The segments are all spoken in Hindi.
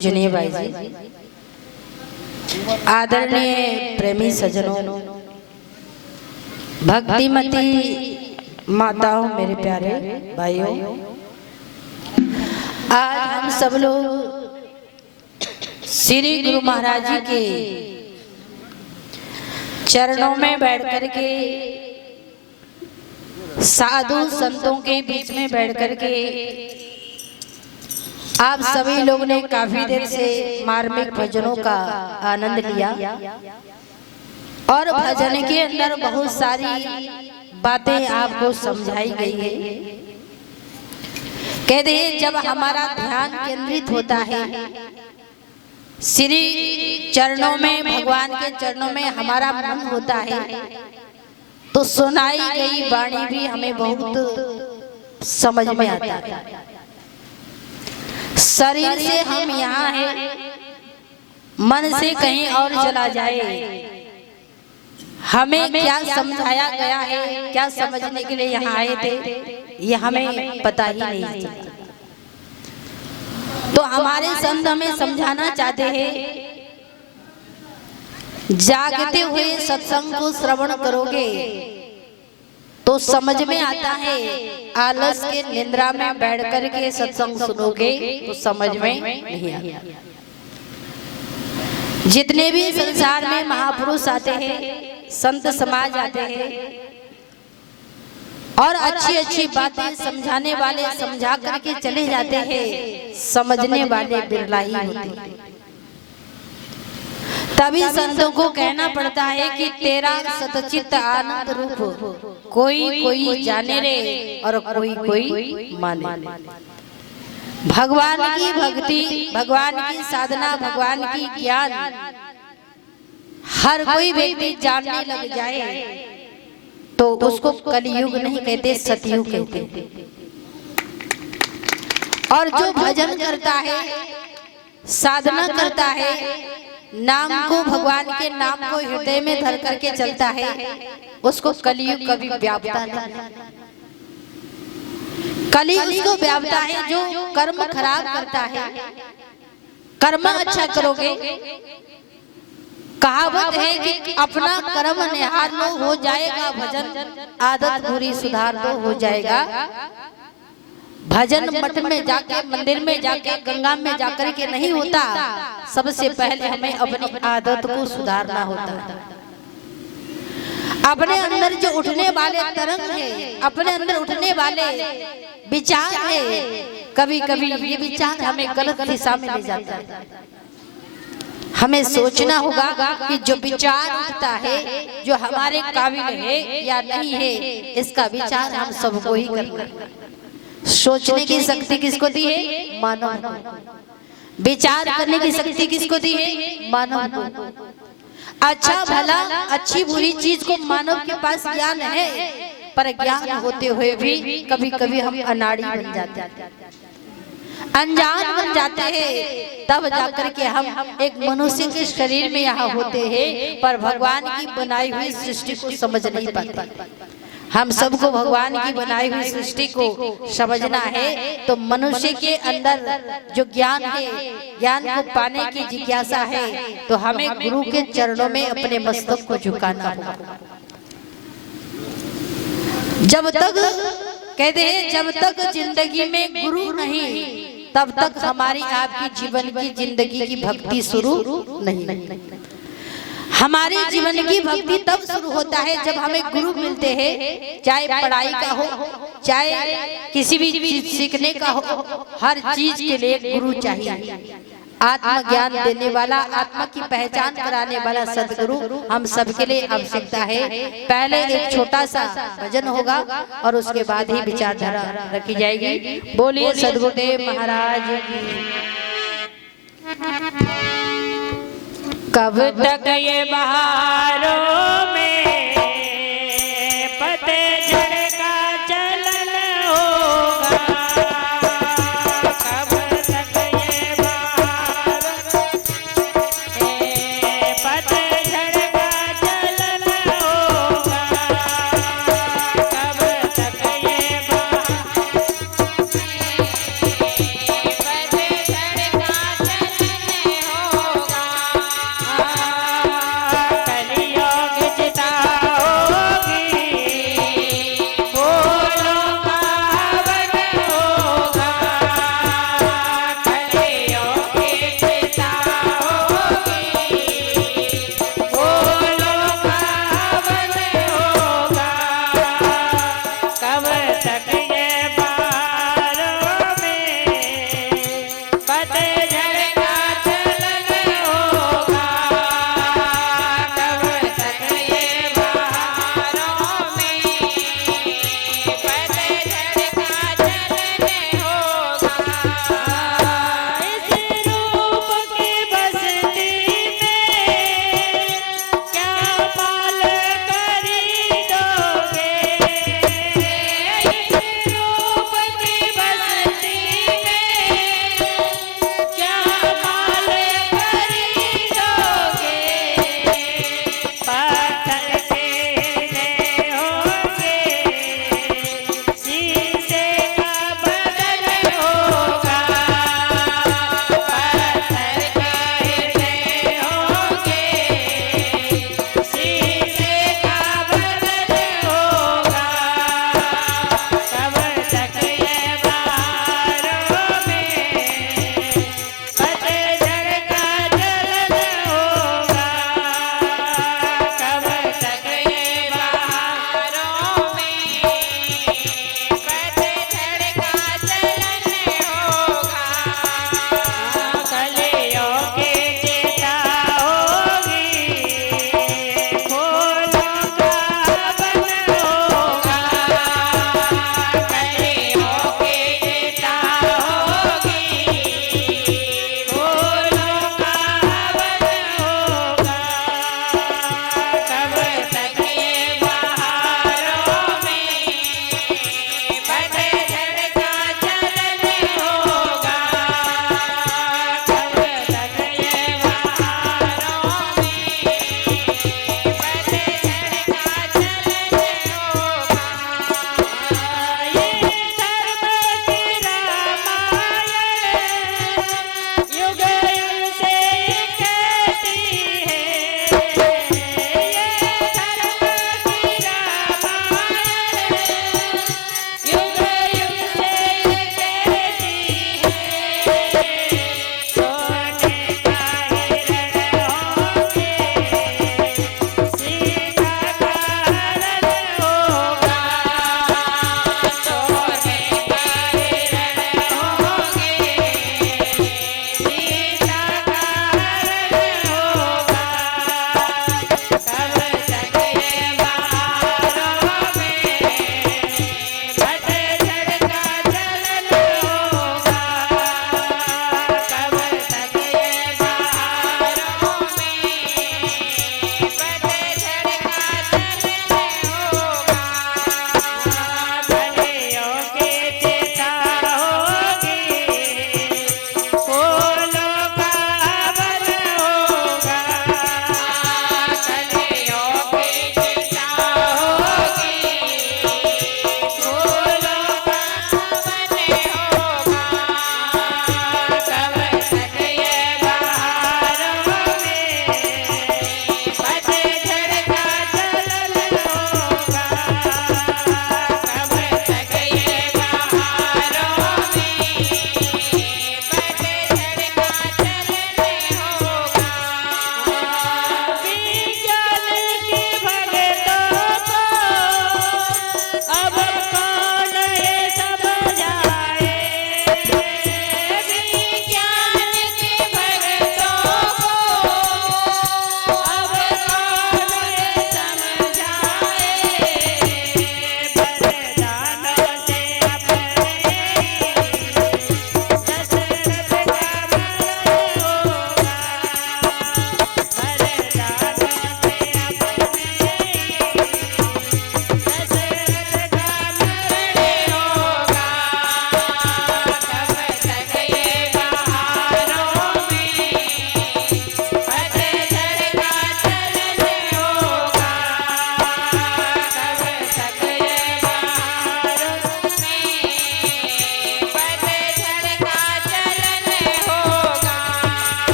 पूजनीय भाई जी, आदरणीय प्रेमी सज्जनों, भक्तिमती माताओं, मेरे प्यारे भाइयों, आज हम सब लोग श्री गुरु महाराज जी के चरणों में बैठ कर के, साधु संतों के बीच में बैठ कर के आप सभी लोग ने काफी देर से मार्मिक भजनों का आनंद लिया और भजन के अंदर बहुत सारी बातें आपको समझाई गई है। कहते हैं जब हमारा ध्यान केंद्रित होता है श्री चरणों में, भगवान के चरणों में हमारा मन होता है, तो सुनाई गई वाणी भी हमें बहुत समझ में आता है। शरीर से हम यहाँ हैं, मन से कहीं और चला जाए, हमें क्या समझाया गया है, क्या समझने के लिए यहाँ आए थे, ये हमें पता ही नहीं चलता। तो हमारे संत हमें समझाना चाहते हैं, जागते हुए सत्संग को श्रवण करोगे तो समझ में आता है, आलस के निद्रा में बैठ कर के सत्संग सुनोगे तो समझ में नहीं आता। जितने भी संसार में महापुरुष आते हैं, संत समाज आते हैं और अच्छी अच्छी बातें समझाने वाले समझा करके चले जाते हैं, समझने वाले बिरला ही होते हैं। तभी संतों को कहना पड़ता है कि तेरा सतचित्त आनंद रूप कोई कोई जाने रे और कोई कोई माने। भगवान की भक्ति, भगवान की साधना, भगवान की ज्ञान हर कोई व्यक्ति जानने लग जाए तो उसको कलयुग नहीं कहते, सतयुग कहते। और जो भजन करता है, साधना करता है, नाम को, भगवान के नाम को हृदय में धर करके चलता है, उसको कलयुग कभी व्यापता नहीं। कलयुग उसको व्यापता है जो कर्म खराब करता है। कर्म अच्छा करोगे, कहावत है कि अपना कर्म निहार लो, हो जाएगा भजन, आदत बुरी सुधार दो, हो जाएगा भजन। मठ में जाके, मंदिर में जाके, गंगा में जाकर के नहीं होता, सबसे पहले हमें अपनी आदत को सुधारना होता है। अपने अंदर जो उठने वाले तरंग है, अपने अंदर उठने वाले विचार है, कभी कभी ये विचार हमें गलत दिशा में ले जाता है। हमें सोचना होगा कि जो विचार उठता है, जो हमारे काबिल है या नहीं है, इसका विचार हम सबको ही करना है। सोचने की शक्ति किसको दी है? मानव को। विचार करने की शक्ति किसको दी है? मानव को। अच्छा भला, अच्छी बुरी चीज को मानव के पास ज्ञान है, पर ज्ञान होते हुए भी कभी कभी हम अनाड़ी बन जाते हैं, अनजान बन जाते हैं। तब जाकर के हम एक मनुष्य के शरीर में यहाँ होते हैं, पर भगवान की बनाई हुई सृष्टि को समझ नहीं पाते। हम सबको भगवान की बनाई हुई सृष्टि को समझना है, तो मनुष्य के अंदर जो ज्ञान है, ज्ञान को पाने की जिज्ञासा है, तो हमें गुरु के चरणों में अपने मस्तक को झुकाना होगा। जब तक कहते हैं, जब तक जिंदगी में गुरु नहीं, तब तक हमारी आपकी जीवन की जिंदगी की भक्ति शुरू नहीं। हमारे जीवन की भक्ति तब शुरू होता है जब हमें गुरु मिलते हैं, चाहे पढ़ाई का हो, चाहे किसी भी चीज सीखने का हो, हर चीज के लिए गुरु चाहिए। आत्मज्ञान देने वाला, आत्मा की पहचान कराने वाला सदगुरु हम सबके लिए आवश्यकता है। पहले एक छोटा सा भजन होगा और उसके बाद ही विचारधारा रखी जाएगी। बोलिए सदगुरुदेव महाराज की। कब तक ये बहारों में पतझड़ का चलन होगा, कब तक ये बहारों में पतझड़ का चलन होगा, कब तक ये पतझड़ का चलन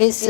इस